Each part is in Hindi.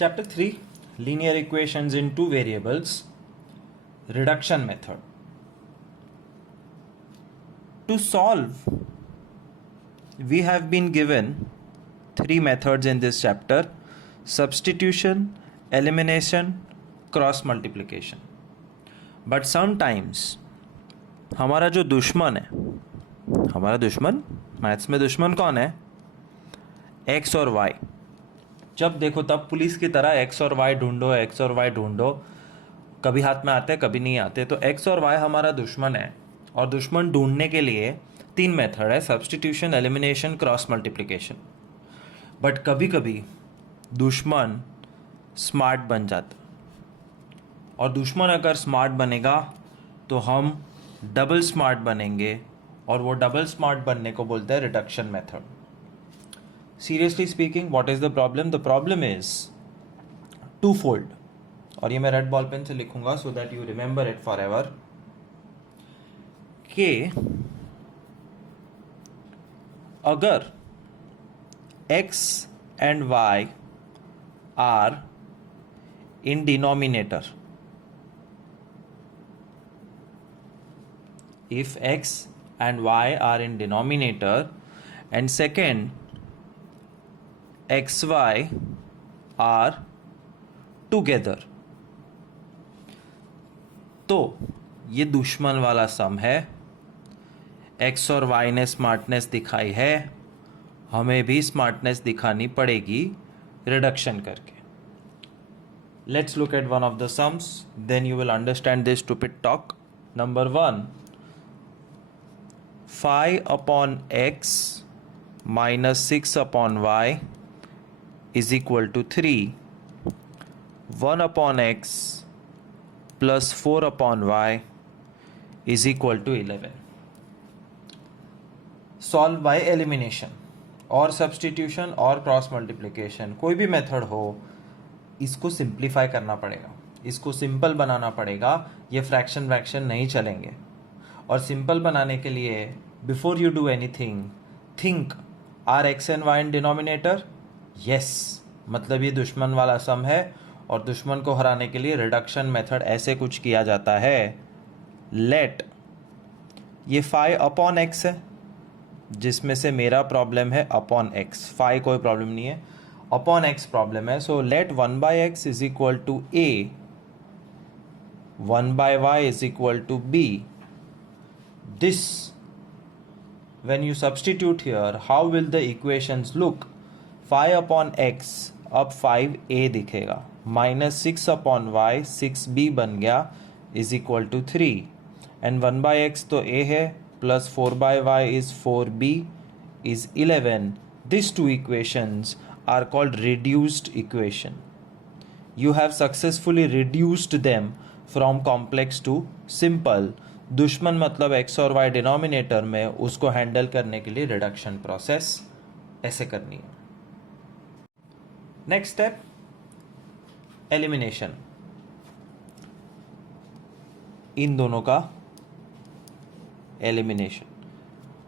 Chapter 3, Linear Equations in Two Variables, Reduction Method. To solve, we have been given three methods in this chapter: substitution, elimination, cross multiplication. But sometimes हमारा जो दुश्मन है, हमारा दुश्मन मैथ्स में दुश्मन कौन है? एक्स और वाई. जब देखो तब पुलिस की तरह एक्स और वाई ढूंढो, एक्स और वाई ढूंढो. कभी हाथ में आते कभी नहीं आते. तो एक्स और वाई हमारा दुश्मन है और दुश्मन ढूंढने के लिए तीन मेथड है: substitution, elimination, cross multiplication. But कभी कभी दुश्मन स्मार्ट बन जाता, और दुश्मन अगर स्मार्ट बनेगा तो हम डबल स्मार्ट बनेंगे, और वो डबल स्मार्ट बनने को बोलते हैं reduction method. Seriously speaking, what is the problem? The problem is twofold. और ये मैं रेड बॉल पेन से लिखूंगा so that you remember it forever. कि अगर x and y are in denominator, if x and y are in denominator, and second xy are together, तो ये दुश्मन वाला सम है. x और y ने स्मार्टनेस दिखाई है, हमें भी स्मार्टनेस दिखानी पड़ेगी रिडक्शन करके. Let's look at one of the sums, then you will understand this stupid talk. Number 1, 5 upon x minus 6 upon y is equal to 3. 1 upon x plus 4 upon y is equal to 11. Solve by elimination और substitution और क्रॉस मल्टीप्लिकेशन. कोई भी मेथड हो, इसको सिंप्लीफाई करना पड़ेगा, इसको सिंपल बनाना पड़ेगा. ये फ्रैक्शन वैक्शन नहीं चलेंगे. और सिंपल बनाने के लिए before you do anything, think are x and y in denominator. Yes, मतलब ये दुश्मन वाला सम है, और दुश्मन को हराने के लिए रिडक्शन मेथड ऐसे कुछ किया जाता है. लेट ये 5 अपॉन एक्स है, जिसमें से मेरा प्रॉब्लम है अपॉन एक्स. 5 कोई प्रॉब्लम नहीं है, अपॉन एक्स प्रॉब्लम है. So let 1 by x is equal to a, 1 by y is equal to b. This, when you substitute here, how will the equations look? 5 upon x, अब 5a दिखेगा, minus 6 upon y, 6b बन गया, is equal to 3. and 1 by x तो a है, plus 4 by y is 4b is 11. These two equations are called reduced equation. You have successfully reduced them from complex to simple. दुश्मन मतलब x और y डिनोमिनेटर में, उसको हैंडल करने के लिए रिडक्शन प्रोसेस ऐसे करनी है. Next step, elimination. इन दोनों का एलिमिनेशन.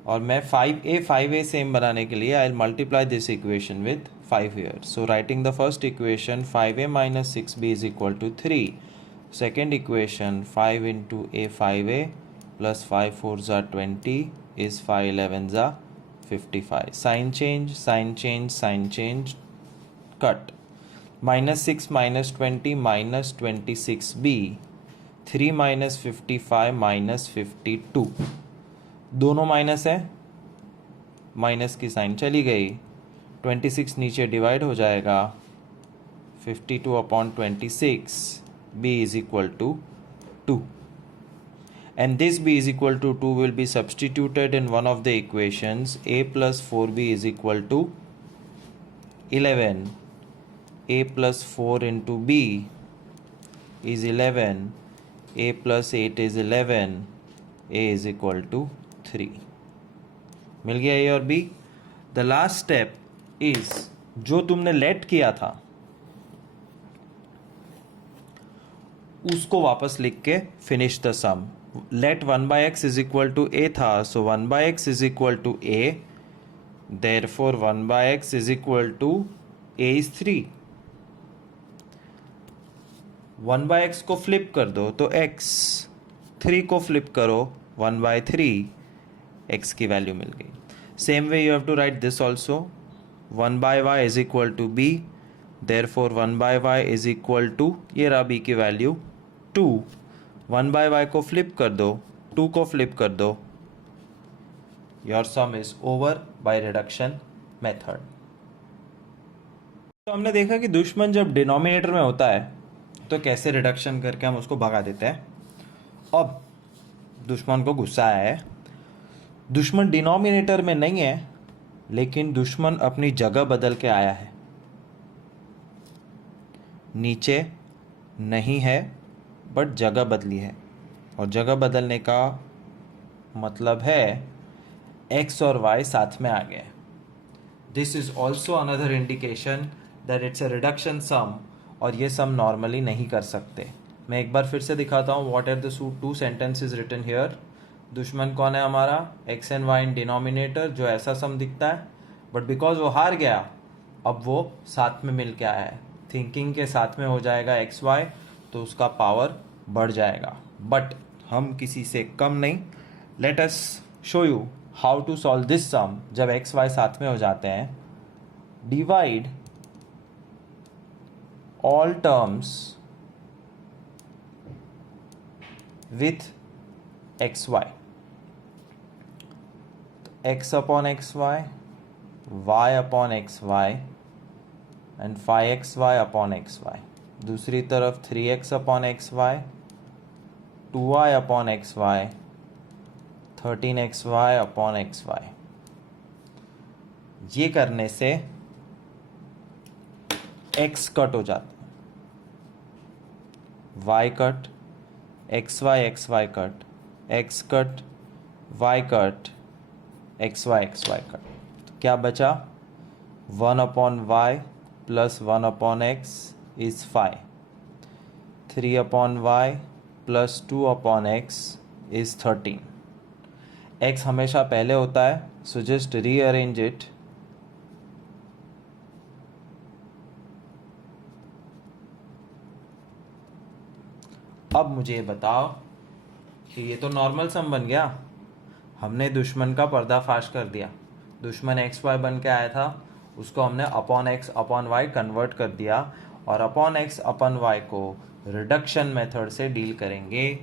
और मैं 5a सेम बनाने के लिए I multiply this equation with 5 here. So writing the first equation, 5a minus 6b is equal to 3. Second equation, 5 into a 5a plus 5 4s are 20 is 5 11s are 55. Sign change, sign change, sign change, cut. Minus 6 minus 20 minus 26b. 3 minus 55 minus 52. दोनों माइनस है, माइनस की साइन चली गई. 26 नीचे डिवाइड हो जाएगा, 52 upon 26. b is equal to 2, and this b is equal to 2 will be substituted in one of the equations. A plus 4b is equal to 11. a plus 4 into b is 11. a plus 8 is 11. a is equal to 3. मिल गया a और b. The last step is जो तुमने लेट किया था उसको वापस लिख के finish the sum. Let 1 by x is equal to a था, so 1 by x is equal to a. Therefore 1 by x is equal to a is 3. 1/x को फ्लिप कर दो तो x, 3 को फ्लिप करो 1/3, x की वैल्यू मिल गई. Same way you have to write this also. 1/y is equal to b, therefore 1/y is equal to, ये रहा b की वैल्यू 2. 1/y को फ्लिप कर दो, 2 को फ्लिप कर दो, your some is over by reduction method. तो हमने देखा कि दुश्मन जब डिनोमिनेटर में होता है तो कैसे रिडक्शन करके हम उसको भगा देते हैं. अब दुश्मन को गुस्सा आया है, दुश्मन डिनोमिनेटर में नहीं है लेकिन दुश्मन अपनी जगह बदल के आया है. नीचे नहीं है बट जगह बदली है, और जगह बदलने का मतलब है x और y साथ में आ गए. This is also another indication that it's a reduction sum, और ये सम नॉर्मली नहीं कर सकते. मैं एक बार फिर से दिखाता हूँ. What are the two sentences written here. दुश्मन कौन है हमारा, x and y in denominator, जो ऐसा सम दिखता है, बट बिकॉज वो हार गया अब वो साथ में मिल के आया है. थिंकिंग के साथ में हो जाएगा x y, तो उसका पावर बढ़ जाएगा. बट हम किसी से कम नहीं. Let us show you how to solve this sum. जब x y साथ में हो जाते हैं, divide all terms with xy. x upon xy, y upon xy and 5xy upon xy. दूसरी तरफ 3x upon xy, 2y upon xy, 13xy upon xy. ये करने से x कट हो जाता है, y cut, xy cut, x cut, y cut, xy cut. तो क्या बचा, 1 upon y plus 1 upon x is 5, 3 upon y plus 2 upon x is 13. x हमेशा पहले होता है, सो जस्ट रीअरेंज इट. अब मुझे बताओ कि ये तो नॉर्मल सम बन गया. हमने दुश्मन का पर्दाफाश कर दिया. दुश्मन एक्स वाई बन के आया था, उसको हमने upon x upon y convert कर दिया, और अपॉन एक्स अपॉन वाई को रिडक्शन मेथड से डील करेंगे.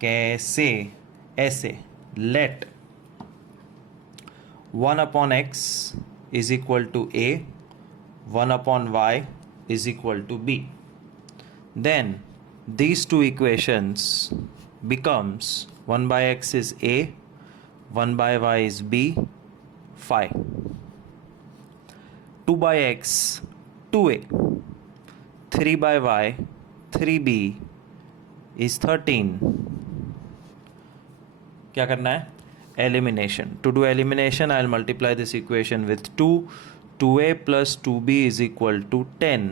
कैसे, ऐसे. Let 1 upon x is equal to a, 1 upon y is equal to b. Then these two equations becomes 1 by x is a, 1 by y is b, 5. 2 by x 2a, 3 by y 3b is 13. क्या करना है, elimination. To do elimination, I'll multiply this equation with 2. 2a plus 2b is equal to 10.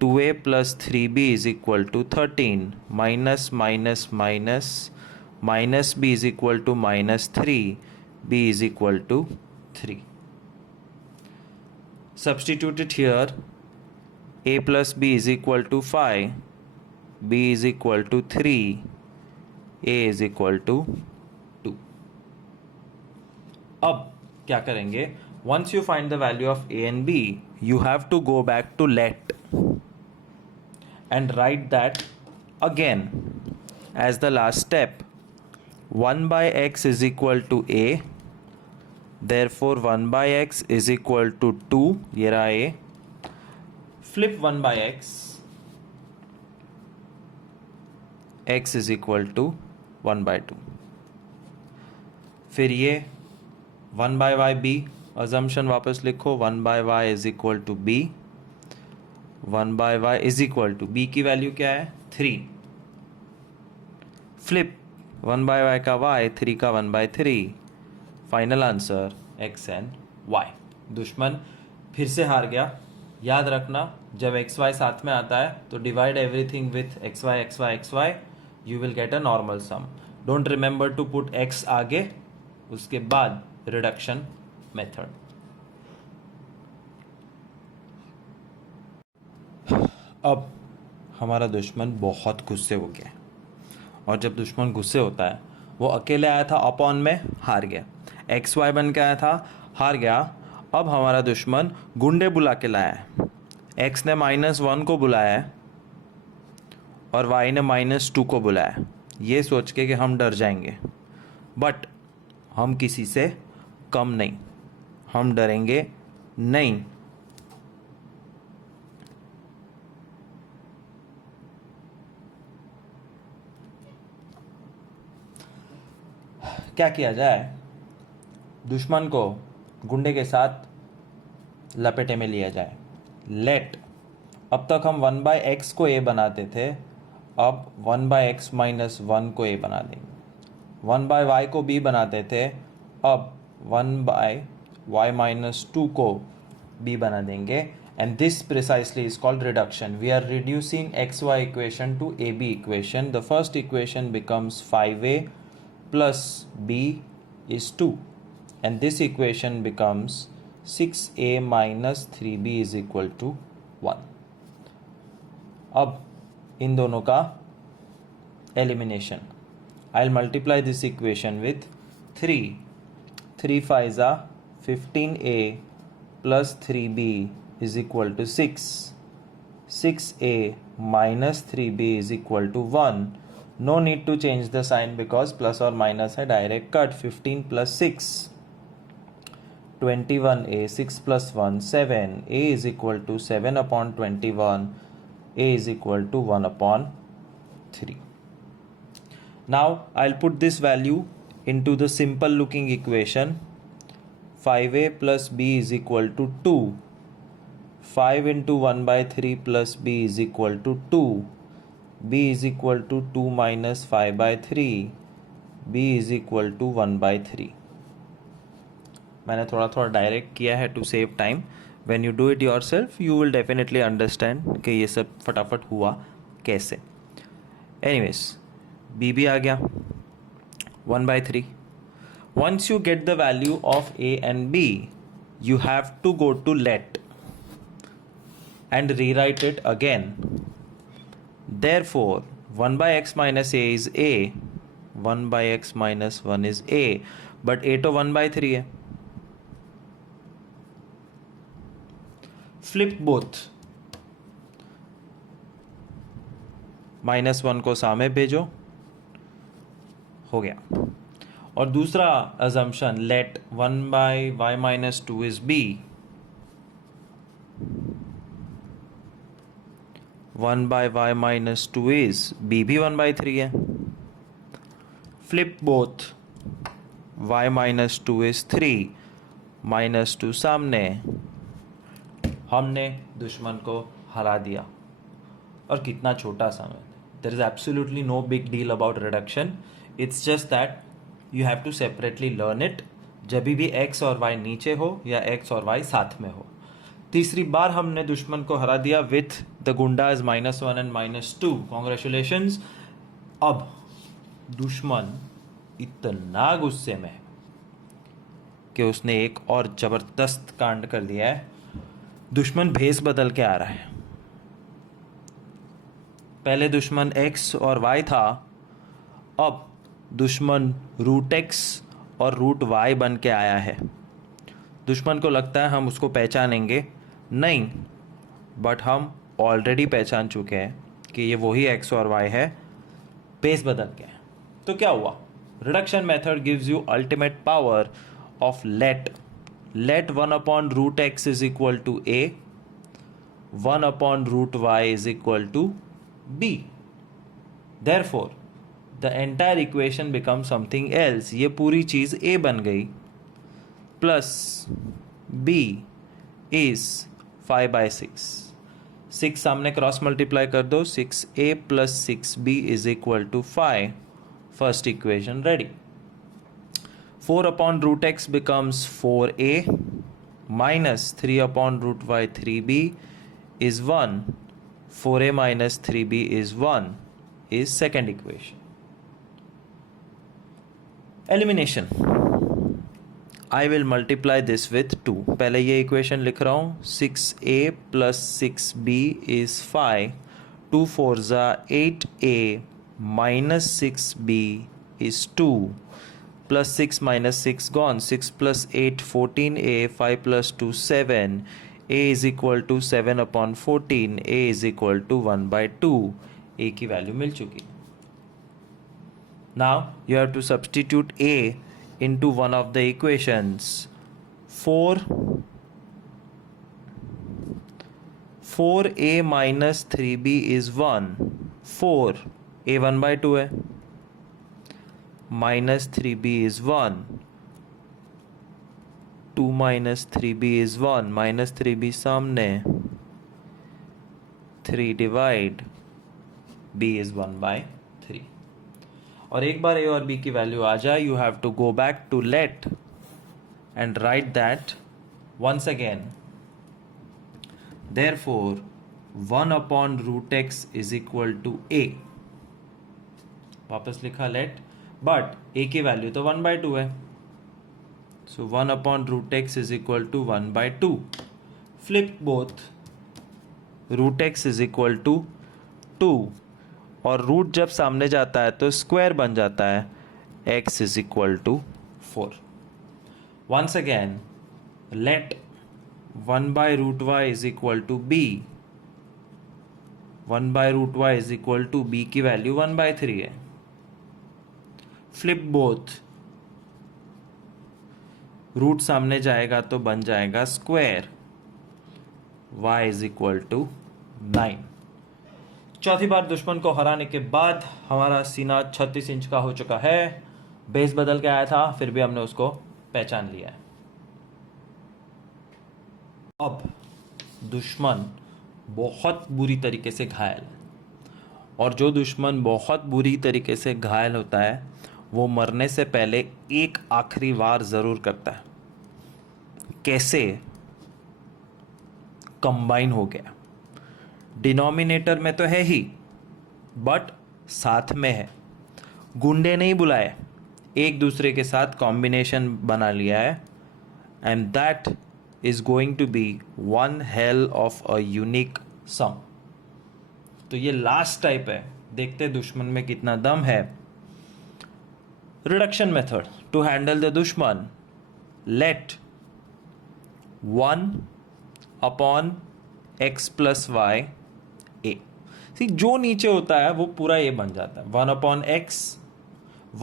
2a plus 3b is equal to 13, minus minus minus, minus b is equal to minus 3, b is equal to 3. Substitute it here. A plus b is equal to 5, b is equal to 3, a is equal to 2. अब क्या करेंगे, once you find the value of a and b, you have to go back to let and write that again as the last step. 1 by x is equal to a, therefore 1 by x is equal to 2. ये रहा a. Flip 1 by x, x is equal to 1 by 2. फिर ये 1 by y b, assumption वापस लिखो. 1 by y is equal to b, 1 by y is equal to b की वैल्यू क्या है, 3. फ्लिप 1 by y का y, 3 का 1 by 3. Final answer x and y. दुश्मन फिर से हार गया. याद रखना, जब एक्स वाई साथ में आता है तो divide everything with x y, you will get a normal sum. Don't remember to put x आगे, उसके बाद रिडक्शन मेथड. अब हमारा दुश्मन बहुत गुस्से हो गया है। और जब दुश्मन गुस्से होता है, वो अकेले आया था अपॉन में, हार गया। एक्स वाई बन के आया था, हार गया। अब हमारा दुश्मन गुंडे बुला के लाया है। एक्स ने -1 को बुलाया है और वाई ने -2 को बुलाया है, ये सोच के कि हम डर जाएंगे। बट हम किसी से कम नहीं, हम डरेंगे नहीं। क्या किया जाए? दुश्मन को गुंडे के साथ लपेटे में लिया जाए। लेट, अब तक हम 1/x को a बनाते थे, अब 1/x - 1 को a बना देंगे। 1/y को b बनाते थे, अब 1/y - 2 को b बना देंगे। And this precisely is called reduction. We are reducing xy equation to ab equation. The first equation becomes 5a plus b is 2. And this equation becomes 6a minus 3b is equal to 1. अब इन दोनों का elimination. I'll multiply this equation with 3. 3 5s are 15a plus 3b is equal to 6. 6a minus 3b is equal to 1. No need to change the sign because plus or minus है direct cut. 15 plus 6, 21a, 6 plus 1, 7. a is equal to 7 upon 21. a is equal to 1 upon 3. Now I'll put this value into the simple looking equation. 5a plus b is equal to 2. 5 into 1/3 plus b is equal to 2. b is equal to 2 minus 5/3. b is equal to 1/3. मैंने थोड़ा डायरेक्ट किया है to save time. When you do it yourself you will definitely understand कि ये सब फटाफट हुआ कैसे. एनीवेज, b भी आ गया 1/3. Once you get the value of a and b, you have to go to let and rewrite it again. Therefore, 1/x minus a is a, 1/x minus 1 is a, but a तो 1/3 है. Flip both. -1 को सामने भेजो, हो गया. और दूसरा assumption, let 1/y minus 2 is b. 1/y minus 2 is b भी 1/3 है. Flip both. y minus 2 is 3. -2 सामने. हमने दुश्मन को हरा दिया. और कितना छोटा समय. There is absolutely no big deal about reduction. It's just that you have to separately learn it. जब भी x और y नीचे हो या x और y साथ में हो. तीसरी बार हमने दुश्मन को हरा दिया with the गुंडाज -1 and -2. Congratulations. अब दुश्मन इतना गुस्से में कि उसने एक और जबरदस्त कांड कर दिया है. दुश्मन भेस बदल के आ रहा है. पहले दुश्मन x और y था, अब दुश्मन √x और √y बन के आया है. दुश्मन को लगता है हम उसको पहचानेंगे नहीं, बट हम ऑलरेडी पहचान चुके हैं कि ये वही x और y है, बेस बदल के. तो क्या हुआ? Reduction method gives you ultimate power of let. Let 1 upon √x is equal to a, 1 upon √y is equal to b. Therefore, the entire equation becomes something else. ये पूरी चीज़ a बन गई. Plus b is 5/6. 6 सामने क्रॉस मल्टीप्लाई कर दो. 6a plus 6b is equal to 5. First equation ready. 4 upon √x becomes 4a minus 3 upon √y 3b is 1. 4a minus 3b is 1 is second equation. Elimination. I will multiply this with 2. पहले ये equation लिख रहा हूँ. 6a plus 6b is 5. 2 4 8a minus 6b is 2 plus 6 minus 6 gone, 6 plus 8 14a, 5 plus 2 7, a is equal to 7 upon 14, a is equal to 1 by 2, a की वैल्यू मिल चुकी. Now you have to substitute a into one of the equations. 4a minus 3b is 1. 4 a 1 by 2 है, minus 3b is 1. 2 minus 3b is 1. minus 3b सामने, 3 divide, b is 1 by 3. और एक बार a और b की वैल्यू आ जाए, you have to go back to let and write that once again. Therefore 1 upon root x is equal to a. वापस लिखा let, but a की वैल्यू तो 1 by 2 है, so 1 upon root x is equal to 1 by 2. Flip both, root x is equal to 2 और रूट जब सामने जाता है तो स्क्वायर बन जाता है, x is equal to 4. Once again let 1 by root y is equal to b. 1 by root y is equal to b की वैल्यू 1 by 3 है. फ्लिप बोथ, रूट सामने जाएगा तो बन जाएगा square, y is equal to 9. चौथी बार दुश्मन को हराने के बाद हमारा सीना 36 इंच का हो चुका है. बेस बदल के आया था, फिर भी हमने उसको पहचान लिया है. अब दुश्मन बहुत बुरी तरीके से घायल है, और जो दुश्मन बहुत बुरी तरीके से घायल होता है वो मरने से पहले एक आखिरी वार ज़रूर करता है. कैसे? कंबाइन हो गया, डिनोमिनेटर में तो है ही बट साथ में है. गुंडे नहीं बुलाए, एक दूसरे के साथ कॉम्बिनेशन बना लिया है, and that is going to be one hell of a unique sum. तो ये लास्ट टाइप है, देखते दुश्मन में कितना दम है. Reduction method to handle the दुश्मन. Let 1 upon x plus y a. सी जो नीचे होता है वो पूरा a बन जाता है. 1 upon x,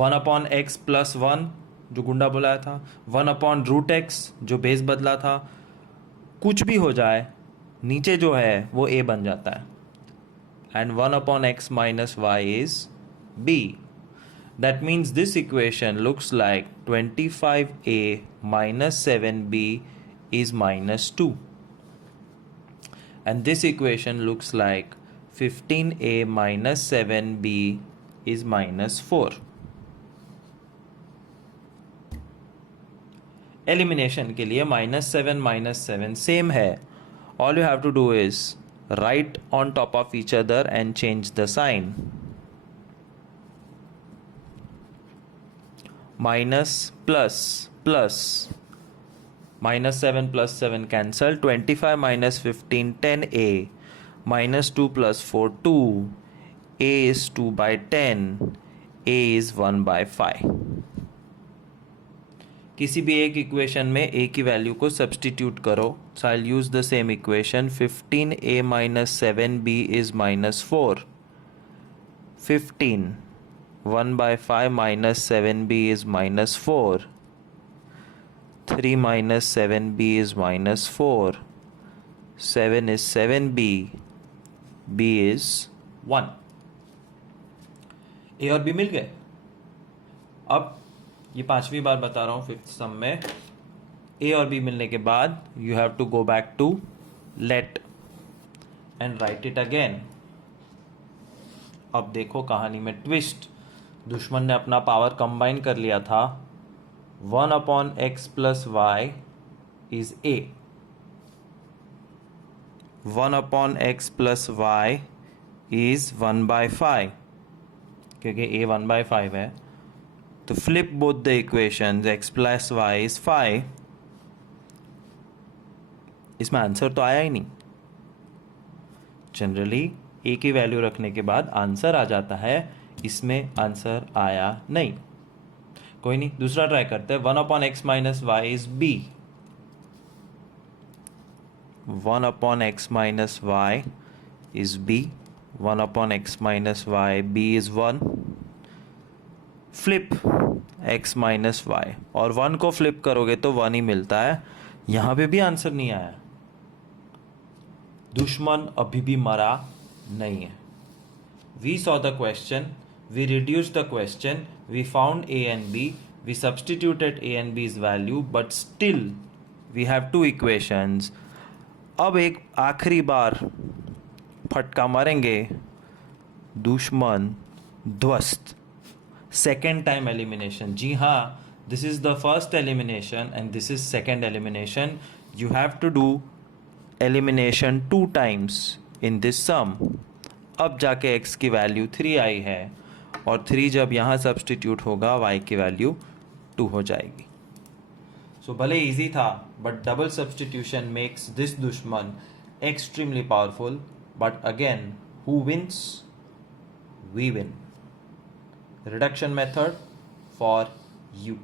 1 upon x plus 1 जो गुंडा बुलाया था, 1 upon root x जो बेस बदला था, कुछ भी हो जाए नीचे जो है वो a बन जाता है. And 1 upon x minus y is b. That means this equation looks like 25a minus 7b is minus 2. And this equation looks like 15a minus 7b is minus 4. Elimination के लिए -7 सेम है. All you have to do is write on top of each other and change the sign. Minus plus plus, -7 plus 7 cancel. 25 minus 15 10a, -2 plus 4 2, a is 2 by 10, a is 1 by 5. किसी भी एक इक्वेशन में a की वैल्यू को सब्सटीट्यूट करो. So I use the same equation. 15a minus 7b is minus 4. 15 1 by 5 minus 7b is minus 4. 3 minus 7b is minus 4. 7 is 7b. b is 1. a और b मिल गए. अब ये पांचवी बार बता रहा हूँ फिफ्थ सम में. a और b मिलने के बाद you have to go back to let and write it again. अब देखो कहानी में ट्विस्ट. दुश्मन ने अपना पावर कंबाइन कर लिया था. 1 upon x plus y is a. 1 upon x plus y is 1 by 5, क्योंकि a 1 by 5 है. तो flip both the equations. x plus y is 5. इसमें आंसर तो आया ही नहीं. जनरली ए की वैल्यू रखने के बाद आंसर आ जाता है, इसमें आंसर आया नहीं। कोई नहीं, दूसरा ट्राई करते हैं। 1/x minus y is b, 1/x minus y is b, 1/x minus y, b is 1, flip x minus y, और 1 को फ्लिप करोगे तो 1 ही मिलता है। यहाँ पे भी आंसर नहीं आया, दुश्मन अभी भी मरा नहीं है। We saw the question, we reduced the question, we found a and b, we substituted a and b's value, but still we have two equations. अब एक आखिरी बार फटका मारेंगे, दुश्मन ध्वस्त, सेकेंड टाइम एलिमिनेशन। जी हाँ, this is the first elimination and this is second elimination. You have to do elimination 2 times in this sum. अब जाके x की वैल्यू 3 आई है, और 3 जब यहाँ सब्सटीट्यूट होगा y की वैल्यू 2 हो जाएगी। सो भले इजी था, but double substitution makes this दुश्मन extremely powerful. But again, who wins? We win. Reduction method for you.